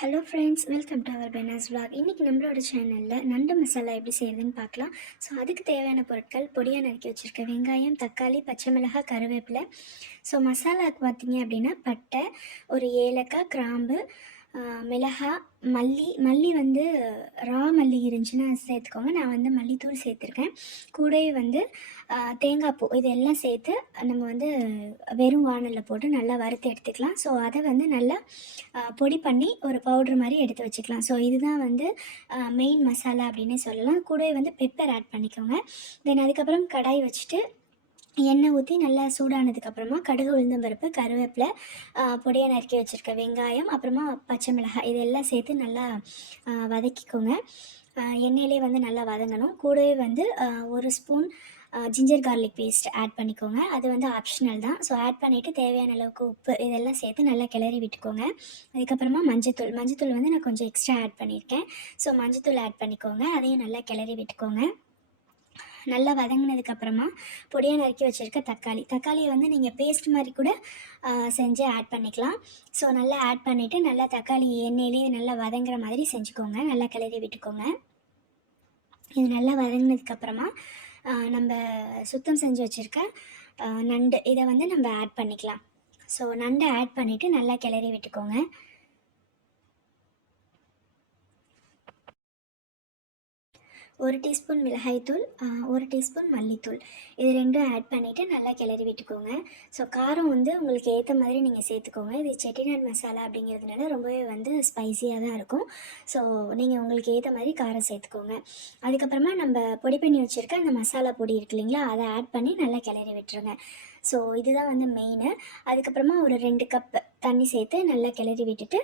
Hello friends welcome to our Benaz vlog இன்றைக்கி நம்மளோட சேனலில் நண்டு மசாலா எப்படி செய்கிறதுன்னு பார்க்கலாம். ஸோ அதுக்கு தேவையான பொருட்கள் பொடியாக நறுக்கி வச்சுருக்க வெங்காயம் தக்காளி பச்சை மிளகாய் கருவேப்பிலை. ஸோ மசாலாவுக்கு பார்த்தீங்க அப்படின்னா பட்டை ஒரு ஏலக்காய் கிராம்பு மிளகா மிளகாய் மல்லி மல்லி வந்து ரா மல்லி இருந்துச்சுன்னா சேர்த்துக்கோங்க. நான் வந்து மல்லித்தூள் சேர்த்துருக்கேன். கூடவே வந்து தேங்காய் பூ இதெல்லாம் சேர்த்து நம்ம வந்து வெறும் வானலில் போட்டு நல்லா வறுத்து எடுத்துக்கலாம். ஸோ அதை வந்து நல்லா பொடி பண்ணி ஒரு பவுடர் மாதிரி எடுத்து வச்சுக்கலாம். ஸோ இதுதான் வந்து மெயின் மசாலா அப்படின்னே சொல்லலாம். கூடவே வந்து பெப்பர் ஆட் பண்ணிக்கோங்க. தென் அதுக்கப்புறம் கடாய் வச்சுட்டு எண்ணெய் ஊற்றி நல்லா சூடானதுக்கப்புறமா கடுகு உளுந்தம் பருப்பு கருவேப்பிலை பொடியாக நறுக்கி வச்சுருக்க வெங்காயம் அப்புறமா பச்சை மிளகாய் இதெல்லாம் சேர்த்து நல்லா வதக்கிக்கோங்க. எண்ணெயிலே வந்து நல்லா வதங்கணும். கூடவே வந்து ஒரு spoon ginger garlic paste add பண்ணிக்கோங்க. அது வந்து ஆப்ஷனல் தான். ஸோ ஆட் பண்ணிவிட்டு தேவையான அளவுக்கு உப்பு இதெல்லாம் சேர்த்து நல்லா கிளறி விட்டுக்கோங்க. அதுக்கப்புறமா மஞ்சத்தூள். மஞ்சத்தூள் வந்து நான் கொஞ்சம் எக்ஸ்ட்ரா ஆட் பண்ணியிருக்கேன். ஸோ மஞ்சத்தூள் ஆட் பண்ணிக்கோங்க. அதையும் நல்லா கிளறி விட்டுக்கோங்க. நல்லா வதங்கினதுக்கப்புறமா பொடியாக நறுக்கி வச்சுருக்க தக்காளி. தக்காளியை வந்து நீங்கள் பேஸ்ட் மாதிரி கூட செஞ்சு ஆட் பண்ணிக்கலாம். ஸோ நல்லா ஆட் பண்ணிவிட்டு நல்லா தக்காளி எண்ணெயிலேயே நல்லா வதங்குற மாதிரி செஞ்சுக்கோங்க. நல்லா கிளறி விட்டுக்கோங்க. இது நல்லா வதங்கினதுக்கப்புறமா நம்ம சுத்தம் செஞ்சு வச்சுருக்க நண்டு. இதை வந்து நம்ம ஆட் பண்ணிக்கலாம். ஸோ நண்டை ஆட் பண்ணிவிட்டு நல்லா கிளறி விட்டுக்கோங்க. ஒரு டீஸ்பூன் மிளகாய்த்தூள் ஒரு டீஸ்பூன் மல்லித்தூள். இது ரெண்டும் ஆட் பண்ணிவிட்டு நல்லா கிளறி விட்டுக்கோங்க. ஸோ காரம் வந்து உங்களுக்கு ஏற்ற மாதிரி நீங்கள் சேர்த்துக்கோங்க. இது செட்டிநாடு மசாலா அப்படிங்கிறதுனால ரொம்பவே வந்து ஸ்பைசியாக தான் இருக்கும். ஸோ நீங்கள் உங்களுக்கு ஏற்ற மாதிரி காரம் சேர்த்துக்கோங்க. அதுக்கப்புறமா நம்ம பொடி பண்ணி வச்சுருக்க அந்த மசாலா பொடி இருக்கு இல்லைங்களா அதை ஆட் பண்ணி நல்லா கிளறி விட்டுருங்க. ஸோ இதுதான் வந்து மெயினு அதுக்கப்புறமா ஒரு ரெண்டு கப் தண்ணி சேர்த்து நல்லா கிளறி விட்டுட்டு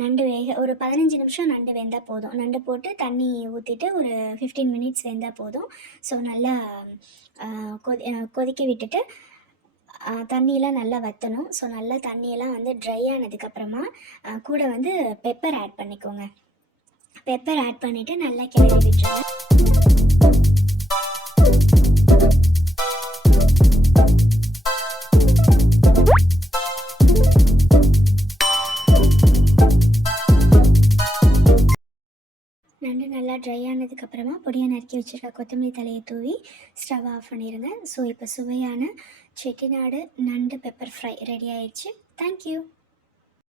நண்டு வேக ஒரு பதினஞ்சு நிமிஷம் நண்டு வெந்தால் போதும். நண்டு போட்டு தண்ணி ஊற்றிட்டு ஒரு ஃபிஃப்டீன் மினிட்ஸ் வெந்தால் போதும். ஸோ நல்லா கொதி கொதிக்க விட்டுட்டு தண்ணியெலாம் நல்லா வற்றணும் ஸோ நல்லா தண்ணியெல்லாம் வந்து ட்ரை ஆனதுக்கப்புறமா கூட வந்து பெப்பர் ஆட் பண்ணிக்கோங்க. பெப்பர் ஆட் பண்ணிவிட்டு நல்லா கிளறி விட்டுருங்க. நல்லா ட்ரை ஆனதுக்கப்புறமா பொடியாக நறுக்கி வச்சுருக்க கொத்தமல்லி தலையை தூவி ஸ்டவ் ஆஃப் பண்ணிடுங்க ஸோ இப்போ சுவையான செட்டிநாடு நண்டு பெப்பர் ஃப்ரை ரெடி ஆயிடுச்சு. Thank you